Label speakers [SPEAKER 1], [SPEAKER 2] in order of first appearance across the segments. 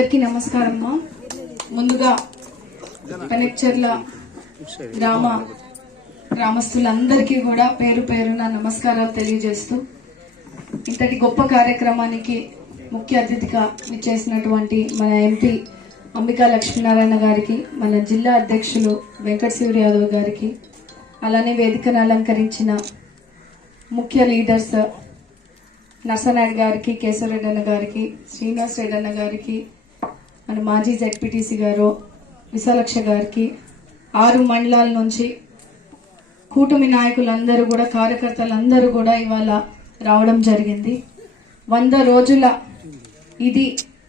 [SPEAKER 1] అందరికీ నమస్కారం అమ్మా. ముందుగా కనెక్చర్ల గ్రామ గ్రామస్తులందరికీ కూడా పేరు పేరున నమస్కారాలు తెలియజేస్తూ ఇంతటి గొప్ప కార్యక్రమానికి ముఖ్య అతిథిగా ఇచ్చేసినటువంటి మన ఎంపీ అంబికా లక్ష్మీనారాయణ గారికి మన జిల్లా అధ్యక్షులు వెంకట శివరి యాదవ్ గారికి అలానే వేదికను అలంకరించిన ముఖ్య లీడర్స్ నర్సనాయుడు గారికి కేశవరెడ్డి అన్న గారికి శ్రీనివాస్ రెడ్డి అన్న గారికి మన మాజీ జడ్పీటీసీ గారు విశాలక్ష గారికి ఆరు మండలాల నుంచి కూటమి నాయకులందరూ కూడా కార్యకర్తలందరూ కూడా ఇవాళ రావడం జరిగింది. వంద రోజుల ఇది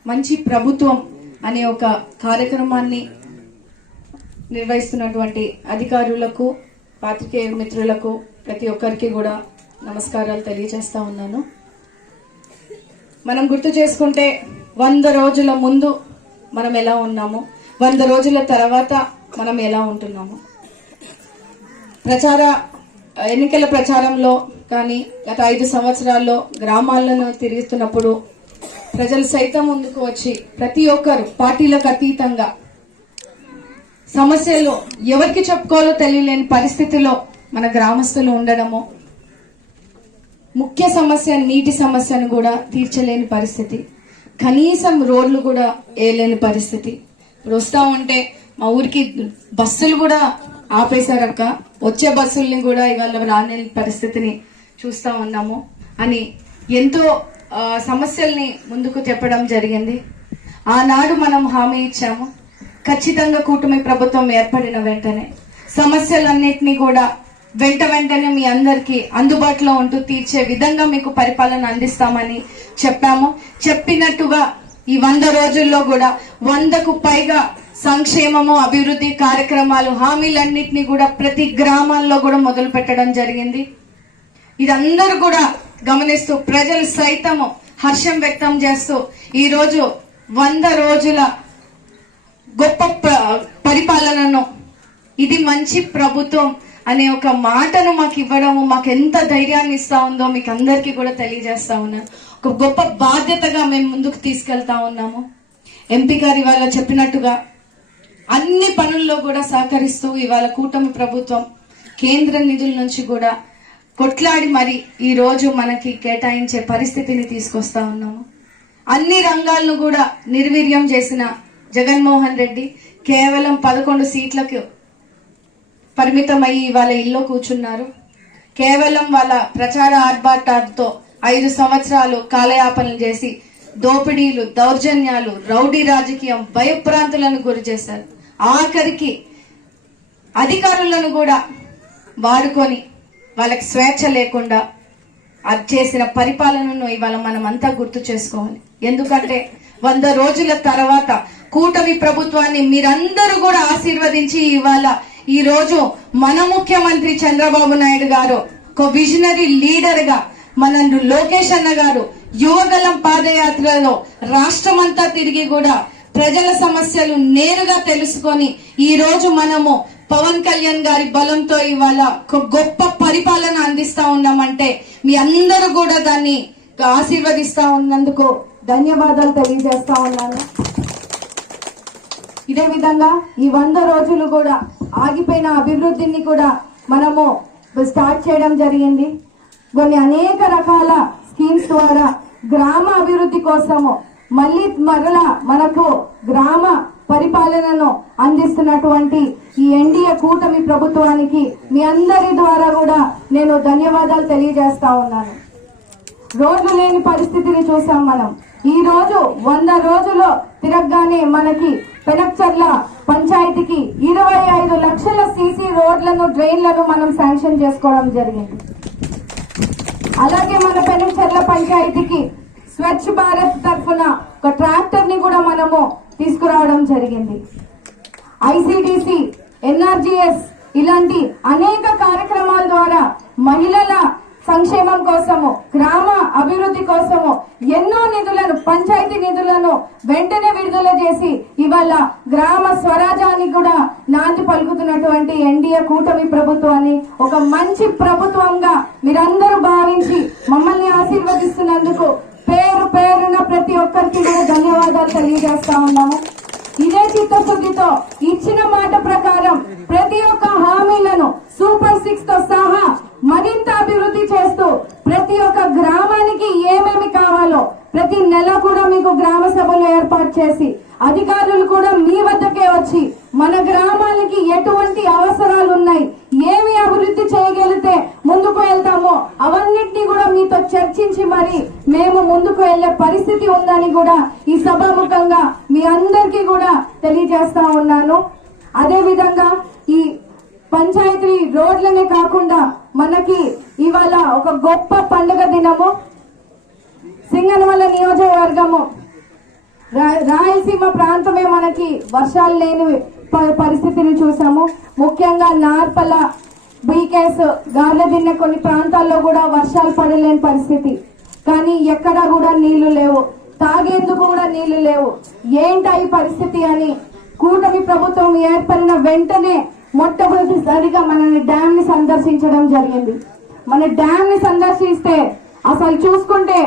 [SPEAKER 1] మంచి ప్రభుత్వం అనే ఒక కార్యక్రమాన్ని నిర్వహిస్తున్నటువంటి అధికారులకు పాత్రికేయ మిత్రులకు ప్రతి ఒక్కరికి కూడా నమస్కారాలు తెలియజేస్తా ఉన్నాను. మనం గుర్తు చేసుకుంటే వంద రోజుల ముందు మనం ఎలా ఉన్నాము వంద రోజుల తర్వాత మనం ఎలా ఉంటున్నాము. ప్రచార ఎన్నికల ప్రచారంలో కానీ గత ఐదు సంవత్సరాల్లో గ్రామాలను తిరుగుతున్నప్పుడు ప్రజలు సైతం ముందుకు వచ్చి ప్రతి ఒక్కరు పార్టీలకు అతీతంగా సమస్యలు ఎవరికి చెప్పుకోవాలో తెలియలేని పరిస్థితిలో మన గ్రామస్తులు ఉండడము ముఖ్య సమస్య నీటి సమస్యను కూడా తీర్చలేని పరిస్థితి. కనీసం రోడ్లు కూడా వేయలేని పరిస్థితి. ఇప్పుడు వస్తా ఉంటే మా ఊరికి బస్సులు కూడా ఆపేశారక్క. వచ్చే బస్సుల్ని కూడా ఇవాళ రానే పరిస్థితిని చూస్తా ఉన్నాము. అని ఎంతో సమస్యల్ని ముందుకు చెప్పడం జరిగింది. ఆనాడు మనం హామీ ఇచ్చాము. ఖచ్చితంగా కూటమి ప్రభుత్వం ఏర్పడిన వెంటనే సమస్యలన్నింటినీ కూడా వెంట వెంటనే మీ అందరికీ అందుబాటులో ఉంటూ తీర్చే విధంగా మీకు పరిపాలన అందిస్తామని చెప్పాము. చెప్పినట్టుగా ఈ వంద రోజుల్లో కూడా వందకు పైగా సంక్షేమము అభివృద్ధి కార్యక్రమాలు హామీలన్నింటినీ కూడా ప్రతి గ్రామాల్లో కూడా మొదలు పెట్టడం జరిగింది. ఇదందరూ కూడా గమనిస్తూ ప్రజలు సైతము హర్షం వ్యక్తం చేస్తూ ఈరోజు వంద రోజుల గొప్ప పరిపాలనను ఇది మంచి ప్రభుత్వం అనే ఒక మాటను మాకు ఇవ్వడము మాకు ఎంత ధైర్యాన్ని ఇస్తా ఉందో మీకు అందరికీ కూడా తెలియజేస్తా ఉన్నాను ఒక గొప్ప బాధ్యతగా మేము ముందుకు తీసుకెళ్తా ఉన్నాము. ఎంపీ గారు ఇవాళ చెప్పినట్టుగా అన్ని పనుల్లో కూడా సహకరిస్తూ ఇవాళ కూటమి ప్రభుత్వం కేంద్ర నిధుల నుంచి కూడా కొట్లాడి మరి ఈ రోజు మనకి కేటాయించే పరిస్థితిని తీసుకొస్తా ఉన్నాము. అన్ని రంగాలను కూడా నిర్వీర్యం చేసిన జగన్మోహన్ రెడ్డి కేవలం పదకొండు సీట్లకు పరిమితమై వాళ్ళ ఇల్లు కూర్చున్నారు. కేవలం వాళ్ళ ప్రచార ఆర్భాటాలతో ఐదు సంవత్సరాలు కాలయాపనలు చేసి దోపిడీలు దౌర్జన్యాలు రౌడీ రాజకీయం భయప్రాంతులను గురి చేశారు ఆఖరికి అధికారులను కూడా వాడుకొని వాళ్ళకి స్వేచ్ఛ లేకుండా అది చేసిన పరిపాలనను ఇవాళ మనం అంతా గుర్తు చేసుకోవాలి. ఎందుకంటే వంద రోజుల తర్వాత కూటమి ప్రభుత్వాన్ని మీరందరూ కూడా ఆశీర్వదించి ఇవాళ ఈ రోజు మన ముఖ్యమంత్రి చంద్రబాబు నాయుడు గారు ఒక విజనరీ లీడర్గా మన లోకేష్ అన్న గారు యువగలం పాదయాత్రలో రాష్ట్రమంతా తిరిగి కూడా ప్రజల సమస్యలు నేరుగా తెలుసుకొని ఈ రోజు మనము పవన్ కళ్యాణ్ గారి బలంతో ఇవాళ ఒక గొప్ప పరిపాలన అందిస్తా ఉన్నామంటే మీ అందరూ కూడా దాన్ని ఆశీర్వదిస్తా ఉన్నందుకు ధన్యవాదాలు తెలియజేస్తా ఉన్నాను. ఇదే విధంగా ఈ వంద రోజులు కూడా ఆగిపోయిన అభివృద్ధిని కూడా మనము స్టార్ట్ చేయడం జరిగింది. కొన్ని అనేక రకాల స్కీమ్స్ ద్వారా గ్రామ అభివృద్ధి కోసము మళ్ళీ మరలా మనకు గ్రామ పరిపాలనను అందిస్తున్నటువంటి ఈ ఎన్డీఏ కూటమి ప్రభుత్వానికి మీ అందరి ద్వారా కూడా నేను ధన్యవాదాలు తెలియజేస్తా ఉన్నాను. రోడ్లు లేని పరిస్థితిని చూసాం మనం. ఈ రోజు వంద రోజులు తిరగగానే మనకి పెనక్చర్ల పంచాయతీకి ఇరవై ఐదు లక్షల సీసీ రోడ్లను డ్రైన్లను మనం శాంక్షన్ చేసుకోవడం జరిగింది. అలాగే మన పెనుచెర్ల పంచాయతీకి స్వచ్ఛ భారత్ తరఫున ఒక ట్రాక్టర్ని కూడా మనము తీసుకురావడం జరిగింది. ఐసిడిసి ఎన్ఆర్జిఎస్ ఇలాంటి అనేక కార్యక్రమాల ద్వారా మహిళల సంక్షేమం కోసము గ్రామ అభివృద్ధి కోసము ఎన్నో నిధులను పంచాయతీ నిధులను వెంటనే విడుదల చేసి ఇవాళ గ్రామ స్వరాజానికి కూడా నాంది పలుకుతున్నటువంటి ఎన్డీఏ కూటమి ప్రభుత్వాన్ని ఒక మంచి ప్రభుత్వంగా మీరందరూ భావించి మమ్మల్ని ఆశీర్వదిస్తున్నందుకు
[SPEAKER 2] పేరు పేరున ప్రతి ఒక్కరికి కూడా ధన్యవాదాలు తెలియజేస్తా ఉన్నాము ఇదే చిత్తశుద్ధితో ఇచ్చిన మాట ప్రకారం ప్రతి ఒక్క హామీలను సూపర్ సిక్స్తో సహా మరింత అభివృద్ధి చేస్తూ ప్రతి ఒక్క గ్రామానికి ఏమేమి కావాలో ప్రతి నెల కూడా మీకు గ్రామ సభలు ఏర్పాటు చేసి అధికారులు కూడా మీ వద్దకే వచ్చి మన గ్రామాలకి ఎటువంటి అవసరాలు ఉన్నాయి ఏమి అభివృద్ధి చేయగలిగితే ముందుకు వెళ్తామో అవన్నిటిని కూడా మీతో చర్చించి మరి మేము ముందుకు వెళ్ళే పరిస్థితి ఉందని కూడా ఈ సభాముఖంగా మీ అందరికీ కూడా తెలియజేస్తా ఉన్నాను. అదే విధంగా ఈ పంచాయతీ రోడ్లనే కాకుండా మనకి ఇవాళ ఒక గొప్ప పండుగ దినము. సింగనమల నియోజకవర్గము. రాయలసీమ ప్రాంతమే మనకి వర్షాలు లేని ప- పరిస్థితిని చూసాము. ముఖ్యంగా నార్పల బీకేస్ గార్లదిన్న కొన్ని ప్రాంతాల్లో కూడా వర్షాలు పడలేని పరిస్థితి. కానీ ఎక్కడా కూడా నీళ్ళు లేవు. తాగేందుకు కూడా నీళ్ళు లేవు. ఏంటా ఈ పరిస్థితి అని కూటమి ప్రభుత్వం ఏర్పడిన వెంటనే మొట్టమొదటిసారిగా మనని డ్యామ్ని సందర్శించడం జరిగింది. మన డ్యామ్ని సందర్శిస్తే అసలు చూసుకుంటే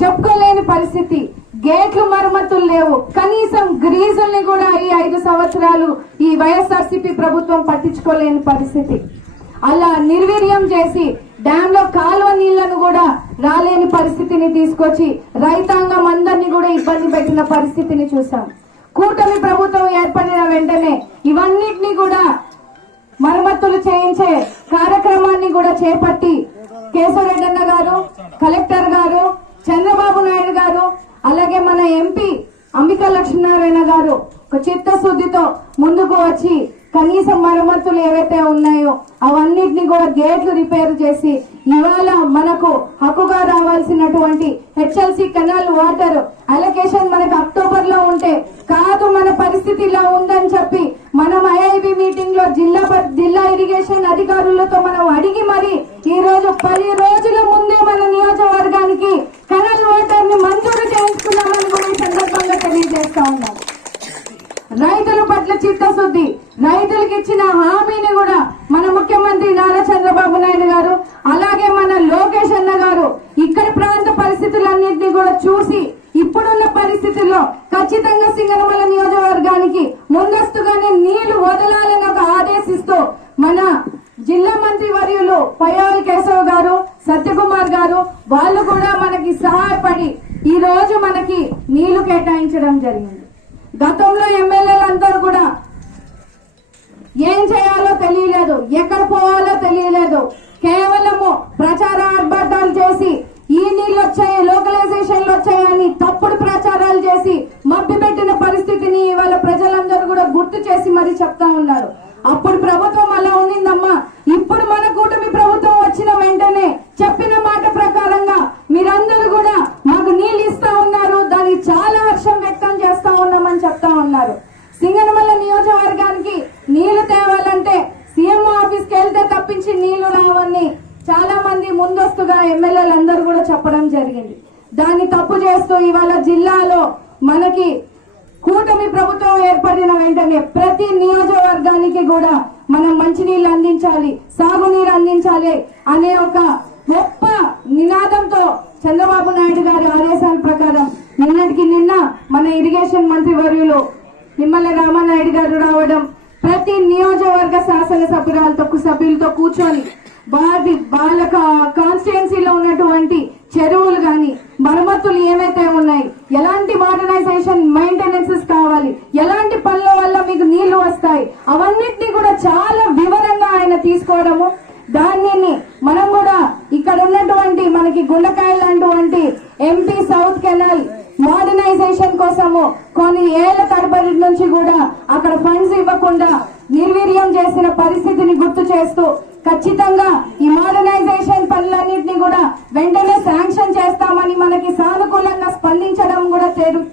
[SPEAKER 2] చెప్పుకోలేని పరిస్థితి. గేట్లు మరమ్మతులు లేవు. కనీసం గ్రీజుల్ని కూడా ఈ ఐదు సంవత్సరాలు ఈ వైఎస్ఆర్సీపీ ప్రభుత్వం పట్టించుకోలేని పరిస్థితి. అలా నిర్వీర్యం చేసి డ్యామ్లో కాలువ నీళ్ళను కూడా రాలేని పరిస్థితిని తీసుకొచ్చి రైతాంగం అందరినీ కూడా ఇబ్బంది పెట్టిన పరిస్థితిని చూసాం కూటమి ప్రభుత్వం ఏర్పడిన వెంటనే ఇవన్నిటినీ కూడా మరమ్మతులు చేయించే కార్యక్రమాన్ని కూడా చేపట్టి కేశవరెడ్డన్న గారు కలెక్టర్ గారు చంద్రబాబు నాయుడు గారు అలాగే మన ఎంపీ అంబికా లక్ష్మీనారాయణ గారు ఒక చిత్తశుద్ధితో ముందుకు వచ్చి కనీసం మరమ్మతులు ఏవైతే ఉన్నాయో అవన్నిటిని కూడా గేట్లు రిపేర్ చేసి ఇవాళ మనకు హక్కుగా రావాల్సినటువంటి హెచ్ఎల్సి కెనాల్ వాటర్ అలొకేషన్ మనకు అక్టోబర్లో ఉంటే కాదు మన పరిస్థితి ఇలా ఉందని చెప్పి మనం ఐఐబి మీటింగ్లో జిల్లా ప- జిల్లా ఇరిగేషన్ అధికారులతో మనం అడిగి మరి ఈ రోజు పది రోజుల ముందే మన నియోజకవర్గానికి కెనాల్ వాటర్ని మంజూరు చేయించుకున్నామని కూడా ఈ సందర్భంగా తెలియజేస్తా ఉన్నాం. రైతుల చిత్తశుద్ధి రైతులకు ఇచ్చిన హామీని కూడా మన ముఖ్యమంత్రి నారా చంద్రబాబు నాయుడు గారు అలాగే మన లోకేష్ అన్న గారు ఇక్కడి ప్రాంత పరిస్థితులన్నింటినీ కూడా చూసి ఇప్పుడున్న పరిస్థితుల్లో ఖచ్చితంగా సింగనమల నియోజకవర్గానికి ముందస్తుగానే నీళ్ళు వదలాలని ఒక ఆదేశిస్తూ మన జిల్లా మంత్రి వర్యులు పయ్యావుల కేశవ్ గారు సత్యకుమార్ గారు వాళ్ళు కూడా మనకి సహాయపడి ఈ రోజు మనకి నీళ్ళు కేటాయించడం జరిగింది. గతంలో ఎమ్మెల్యేలందరూ కూడా ఏం చేయాలో తెలియలేదు ఎక్కడ పోవాలో తెలియలేదు. కేవలము ప్రచార ఆర్భాటాలు చేసి ఈ నీళ్ళు వచ్చాయి లోకలైజేషన్లు వచ్చాయని తప్పుడు ప్రచారాలు చేసి మబ్బి పెట్టిన పరిస్థితిని ఇవాళ ప్రజలందరూ కూడా గుర్తు చేసి మరి చెప్తా ఉన్నారు. అప్పుడు ప్రభుత్వం అలా ఉండిందమ్మా ఇప్పుడు మన కూటమి ప్రభుత్వం వచ్చిన వెంటనే చెప్పిన మాట ప్రకారంగా మీరందరూ కూడా మాకు నీళ్ళు ఇస్తా ఉన్నారు దానికి చాలా హర్షం వ్యక్తం చేస్తా ఉన్నామని చెప్తా ఉన్నారు సింగనమల్ల నియోజకవర్గానికి నీళ్ళు తేవాలంటే సీఎం ఆఫీస్కి వెళ్తే నీళ్ళు రావని చాలా మంది ముందస్తుగా ఎమ్మెల్యేలు అందరూ కూడా చెప్పడం జరిగింది. దాన్ని తప్పు చేస్తూ ఇవాళ జిల్లాలో మనకి కూటమి ప్రభుత్వం ఏర్పడిన వెంటనే ప్రతి నియోజకవర్గానికి కూడా మనం మంచినీళ్ళు అందించాలి సాగునీరు అందించాలి అనే ఒక గొప్ప నినాదంతో చంద్రబాబు నాయుడు గారి ఆదేశాల ప్రకారం నిన్నటికి నిన్న మన ఇరిగేషన్ మంత్రి వర్యులు నిమ్మల రామానాయుడు గారు రావడం ప్రతి నియోజకవర్గ శాసనసభ్యురాలతో సభ్యులతో కూర్చొని వారి వాళ్ళ కాన్స్టిట్యున్సీలో ఉన్నటువంటి చెరువులు గాని మరమ్మతులు ఏమైనా ఉన్నాయి ఎలాంటి మోడర్నైజేషన్ మెయింటెనెన్సెస్ కావాలి ఎలాంటి పనుల వల్ల మీకు నీళ్ళు వస్తాయి అవన్నిటిని కూడా చాలా వివరంగా ఆయన తీసుకోవడము దానిని మనం కూడా ఇక్కడ ఉన్నటువంటి మనకి గుండకాయ లాంటి ఎంపీ సౌత్ కెనాల్ మోడర్నైజేషన్ కోసము కొన్ని ఏళ్ళ తరబడి నుంచి కూడా అక్కడ ఫండ్స్ నిర్వీర్యం చేసిన పరిస్థితిని గుర్తు చేస్తూ ఖచ్చితంగా ఈ మోడర్నైజేషన్ పనులన్నింటినీ కూడా వెంటనే శాంక్షన్ చేస్తామని మనకి సానుకూలంగా స్పందించడం కూడా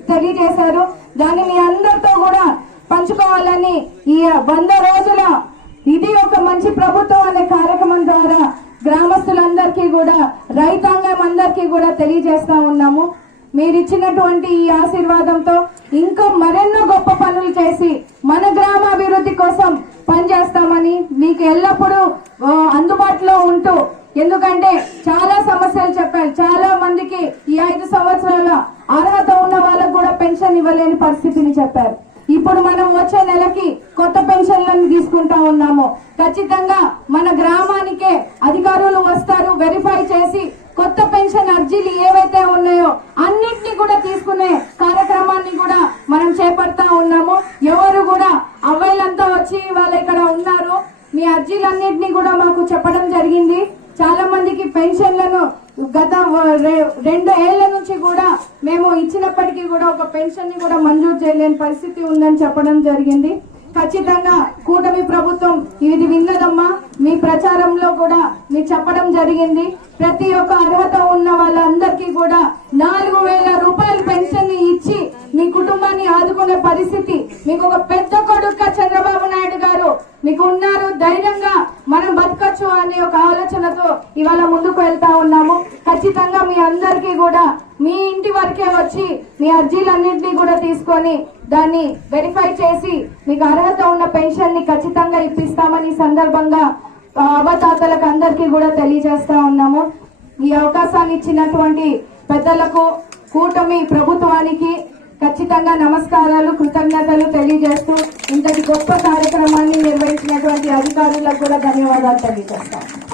[SPEAKER 2] తెలియజేశారు. దాన్ని మీ అందరితో కూడా పంచుకోవాలని ఈ వంద రోజుల ఇది ఒక మంచి ప్రభుత్వం అనే కార్యక్రమం ద్వారా గ్రామస్తులందరికీ కూడా రైతాంగం అందరికీ కూడా తెలియజేస్తా ఉన్నాము. మీరు ఇచ్చినటువంటి ఈ ఆశీర్వాదంతో ఇంకా మరెన్నో గొప్ప పనులు చేసి మన గ్రామాభివృద్ధి కోసం పనిచేస్తామని మీకు ఎల్లప్పుడూ అందుబాటులో ఉంటూ ఎందుకంటే చాలా సమస్యలు చెప్పారు. చాలా మందికి ఈ ఐదు సంవత్సరాల అర్హత ఉన్న వాళ్ళకు కూడా పెన్షన్ ఇవ్వలేని పరిస్థితిని చెప్పారు. ఇప్పుడు మనం వచ్చే నెలకి కొత్త పెన్షన్లను తీసుకుంటా ఉన్నాము. ఖచ్చితంగా మన గ్రామానికే అధికారులు వస్తారు వెరిఫై చేసి కొత్త పెన్షన్ అర్జీలు ఏవైతే ఉన్నాయో అన్నిటినీ కూడా తీసుకునే కార్యక్రమాన్ని కూడా మనం చేపడతా ఉన్నాము. ఎవరు కూడా అవ్వలంతా వచ్చి వాళ్ళు ఇక్కడ ఉన్నారు. మీ అర్జీలన్నింటినీ కూడా మాకు చెప్పడం జరిగింది. చాలా మందికి పెన్షన్లను గత రె- రెండు ఏళ్ళ నుంచి కూడా మేము ఇచ్చినప్పటికీ కూడా ఒక పెన్షన్ని కూడా మంజూరు చేయలేని పరిస్థితి ఉందని చెప్పడం జరిగింది. ఖచ్చితంగా కూటమి ప్రభుత్వం ఇది విన్నదమ్మా. మీ ప్రచారంలో కూడా మీరు చెప్పడం జరిగింది. ప్రతి ఒక్క అర్హత ఉన్న వాళ్ళందరికీ కూడా నాలుగు వేల రూపాయలు పెన్షన్ ఇచ్చి మీ కుటుంబాన్ని ఆదుకునే పరిస్థితి. మీకు ఒక పెద్ద కొడుక చంద్రబాబు నాయుడు గారు మీకు ఉన్నారు. ధైర్యంగా మనం బతకచ్చు అనే ఒక ఆలోచనతో ఇవాళ ముందుకు వెళ్తా ఉన్నాము. ఖచ్చితంగా మీ అందరికీ కూడా మీ ఇంటి వరకే వచ్చి మీ అర్జీలన్నింటినీ కూడా తీసుకొని దాన్ని వెరిఫై చేసి మీకు అర్హత ఉన్న పెన్షన్ని ఖచ్చితంగా ఇప్పిస్తామని సందర్భంగా అవతాతలకు అందరికీ కూడా తెలియజేస్తా ఉన్నాము. ఈ అవకాశాన్ని ఇచ్చినటువంటి పెద్దలకు కూటమి ప్రభుత్వానికి ఖచ్చితంగా నమస్కారాలు కృతజ్ఞతలు తెలియజేస్తూ ఇంతటి గొప్ప కార్యక్రమాన్ని నిర్వహించినటువంటి అధికారులకు కూడా ధన్యవాదాలు తెలియజేస్తాను